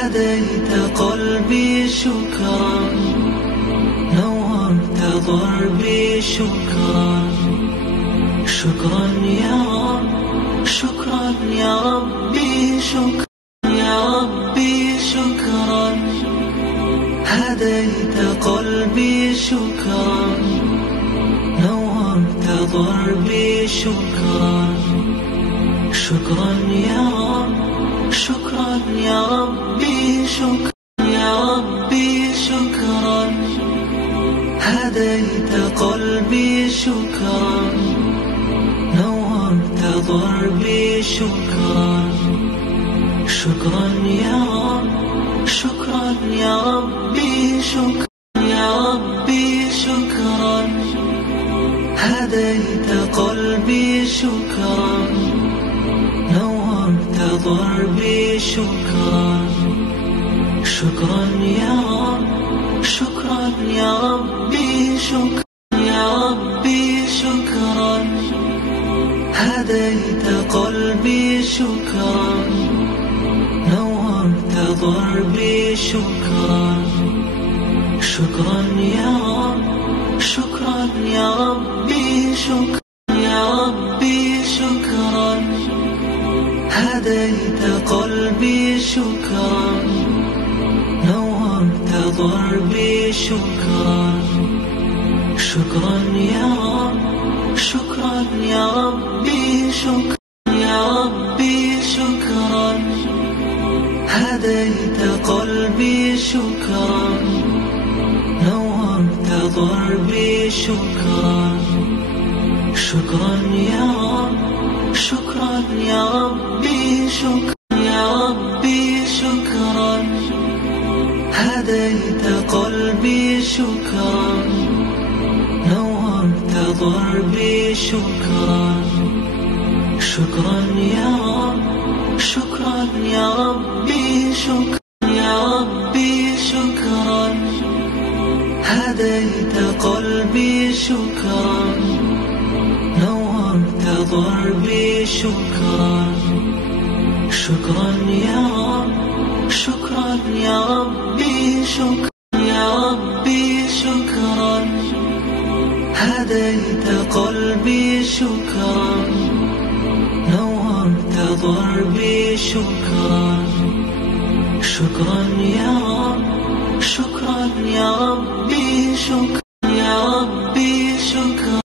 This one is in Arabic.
هديت قلبي شكرا، نورت ضربي شكرا. شكرا يا رب، شكرا يا ربي، شكرا يا ربي شكرا. هديت قلبي شكرا، نورت ضربي شكرا. شكرا يا رب، شكرا يا ربي، شكرا يا ربي شكرا. هديت قلبي شكرا، نورت ضربي شكرا. شكرا يا رب، شكرا يا ربي، شكرا يا ربي شكرا. هديت قلبي شكرا، نورت ضربي شكرا. شكرا يا رب، شكرا يا ربي، شكرا يا ربي شكرا. هديت قلبي شكرا، نورت ضربي شكرا. شكرا يا رب، شكرا يا ربي، شكرا يا ربي شكرا. هديت قلبي شكرا، نورت ضربي شكرا. شكرا يا رب، شكرا يا ربي، شكرا يا ربي شكرا. هديت قلبي شكرا، نورت ضربي شكرا. شكرا يا رب، شكرا يا ربي، شكرا يا ربي شكرا. هديت قلبي شكرا، نورت ضربي شكرا. شكرا يا رب، شكرا يا ربي، شكرا يا ربي شكرا. هديت قلبي شكرا، نورت ضربي شكرا. شكرا يا رب، شكرا يا ربي، شكرا يا ربي شكرا. هديت قلبي شكرا، نورت ضربي شكرا. شكرا يا رب، شكرا يا ربي، شكرا